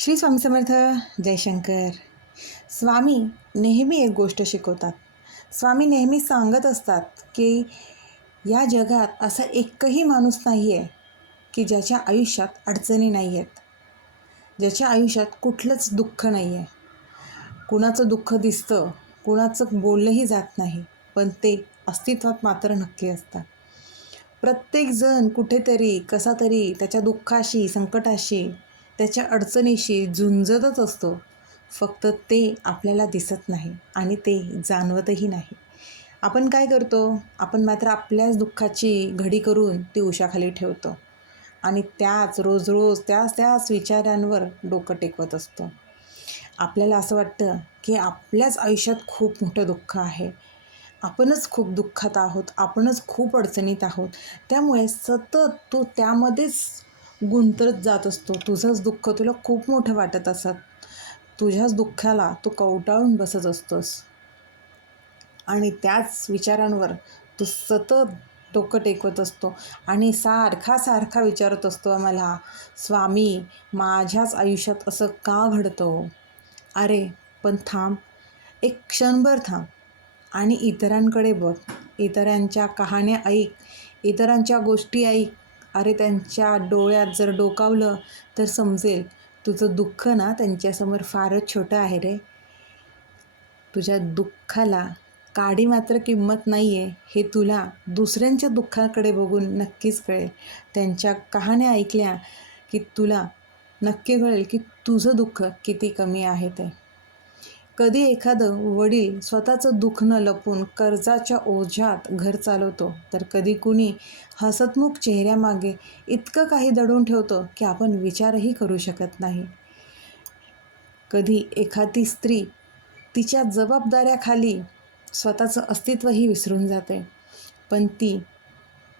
श्री स्वामी समर्थ जयशंकर स्वामी नेहमी एक गोष्ट शिकवतात. स्वामी नेहमी सांगत असतात की या जगात असा एकही माणूस नाही आहे की ज्याच्या आयुष्यात अडचणी नाही आहेत ज्याच्या आयुष्यात कुठलंच दुःख नाही आहे कुणाचं दुःख दिसतं कुणाचं बोललंही जात नाही पण ते अस्तित्वात मात्र नक्की असतात. प्रत्येकजण कुठेतरी कसा तरी त्याच्या दुःखाशी संकटाशी त्याच्या अडचणीशी झुंजतच असतो. फक्त ते आपल्याला दिसत नाही आणि ते जाणवतही नाही. आपण काय करतो? आपण मात्र आपल्याच दुःखाची घडी करून ती उशाखाली ठेवतो. आणि त्याच रोज रोज त्याच त्याच विचारांवर डोकं टेकवत असतो. आपल्याला असं वाटतं की आपल्याच आयुष्यात खूप मोठं दुःख आहे. आपणच खूप दुःखात आहोत. आपणच खूप अडचणीत आहोत. त्यामुळे सतत तो त्यामध्येच गुंतत जात असतो. तुझंच दुःख तुला खूप मोठं वाटत असत. तुझ्याच दुःखाला तू कवटाळून बसत असतोस. आणि त्याच विचारांवर तू सतत डोकं टेकवत असतो. आणि सारखा सारखा विचारत असतो आम्हाला स्वामी माझ्याच आयुष्यात असं का घडतं हो? अरे पण थांब. एक क्षणभर थांब. आणि इतरांकडे बघ. इतरांच्या कहाण्या ऐक. इतरांच्या गोष्टी ऐक. अरे त्यांच्या डोळ्यात जर डोकावलं तर समजेल. तुझं दुःख ना त्यांच्यासमोर फारच छोटं आहे रे. तुझ्या दुःखाला काडी मात्र किंमत नाही आहे हे तुला दुसऱ्यांच्या दुःखाकडे बघून नक्कीच कळेल. त्यांच्या कहाण्या ऐकल्या की तुला नक्की कळेल की तुझं दुःख किती कमी आहे ते. कधी एखादं वडील स्वतःचं दुखणं लपून कर्जाच्या ओझ्यात घर चालवतो तर कधी कुणी हसतमुख चेहऱ्यामागे इतकं काही दडून ठेवतं की आपण विचारही करू शकत नाही. कधी एखादी स्त्री तिच्या जबाबदाऱ्याखाली स्वतःचं अस्तित्वही विसरून जाते पण ती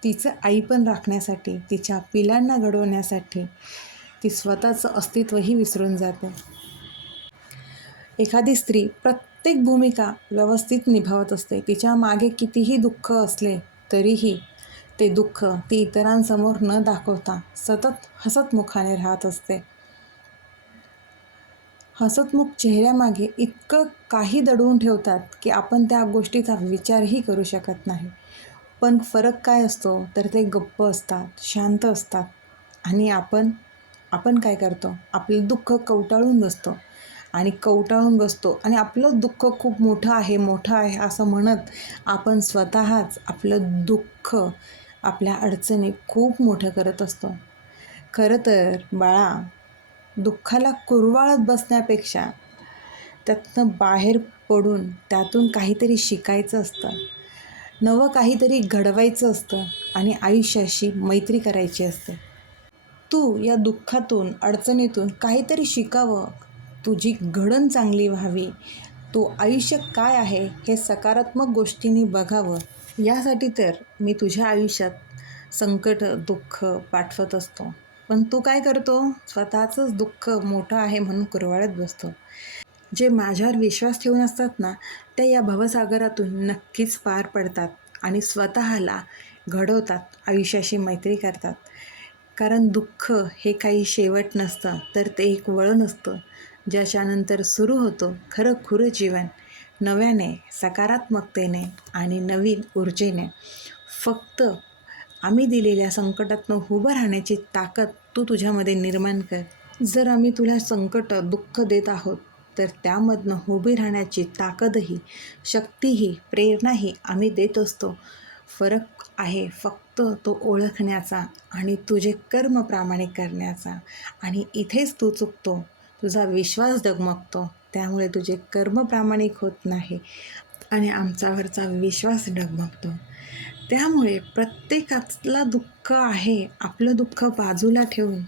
तिचं आई पण राखण्यासाठी तिच्या पिलांना घडवण्यासाठी ती स्वतःचं अस्तित्वही विसरून जाते. एखादी स्त्री प्रत्येक भूमिका व्यवस्थित निभावत असते. तिच्यामागे कितीही दुःख असले तरीही ते दुःख ती इतरांसमोर न दाखवता सतत हसतमुखाने राहत असते. हसतमुख चेहऱ्यामागे इतकं काही दडवून ठेवतात की आपण त्या गोष्टीचा विचारही करू शकत नाही. पण फरक काय असतो? तर ते गप्प असतात शांत असतात. आणि आपण आपण काय करतो? आपलं दुःख कवटाळून बसतो. आणि कवटाळून बसतो. आणि आपलं दुःख खूप मोठं आहे मोठं आहे असं म्हणत आपण स्वतःच आपलं दुःख आपल्या अडचणी खूप मोठं करत असतो. खरं तर बाळा दुःखाला कुरवाळत बसण्यापेक्षा त्यातनं बाहेर पडून त्यातून काहीतरी शिकायचं असतं. नवं काहीतरी घडवायचं असतं आणि आयुष्याशी मैत्री करायची असते. तू या दुःखातून अडचणीतून काहीतरी शिकावं. तुझी घडण चांगली व्हावी. तो आयुष्य काय आहे हे सकारात्मक गोष्टींनी बघावं. यासाठी तर मी तुझ्या आयुष्यात संकट दुःख पाठवत असतो. पण तू काय करतो? स्वतःचंच दुःख मोठं आहे म्हणून कुरवाळत बसतो. जे माझ्यावर विश्वास ठेवून असतात ना त्या या भवसागरातून नक्कीच पार पडतात आणि स्वतःला घडवतात आयुष्याशी मैत्री करतात. कारण दुःख हे काही शेवट नसतं तर ते एक वळण असतं. ज्याच्यानंतर सुरू होतो खरं खुरं जीवन नव्याने सकारात्मकतेने आणि नवीन ऊर्जेने. फक्त आम्ही दिलेल्या संकटातनं उभं राहण्याची ताकद तू तुझ्यामध्ये निर्माण कर. जर आम्ही तुला संकट दुःख देत आहोत तर त्यामधनं उभी राहण्याची ताकदही शक्तीही प्रेरणाही आम्ही देत असतो. फरक आहे फक्त तो ओळखण्याचा आणि तुझे कर्म प्रामाणिक करण्याचा. आणि इथेच तू चुकतो. तुझा विश्वास डगमगतो. त्यामुळे तुझे कर्म प्रामाणिक होत नाही आणि आमच्यावरचा विश्वास डगमगतो. त्यामुळे प्रत्येकातला दुःख आहे आपलं दुःख बाजूला ठेवून.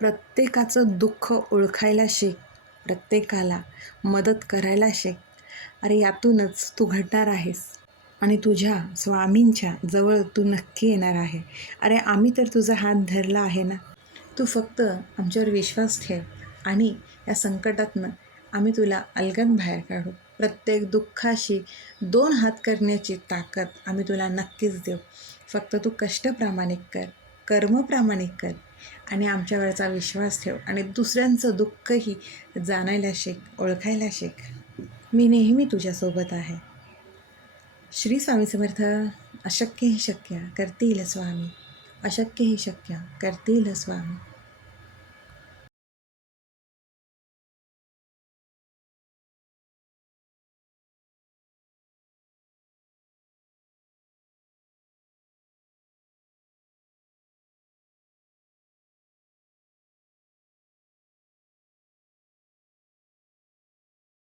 प्रत्येकाचं दुःख ओळखायला शिक प्रत्येकाला मदत करायला शिक. अरे यातूनच तू घडणार आहेस आणि तुझ्या स्वामींच्या जवळ तू नक्की येणार आहे. अरे आम्ही तर तुझा हात धरला आहे ना? तू फक्त आमच्यावर विश्वास ठेव. आणि या संकटातनं आम्ही तुला अलगद बाहेर काढू. प्रत्येक दुःखाशी दोन हात करण्याची ताकद आम्ही तुला नक्कीच देऊ. फक्त तू कष्ट प्रामाणिक कर कर्म प्रामाणिक कर आणि आमच्यावरचा विश्वास ठेव आणि दुसऱ्यांचं दुःखही जाणायला शिक ओळखायला शिक. मी नेहमी तुझ्यासोबत आहे. श्री स्वामी समर्थ अशक्य ही शक्य करतील स्वामी. अशक्य ही शक्य करतील स्वामी.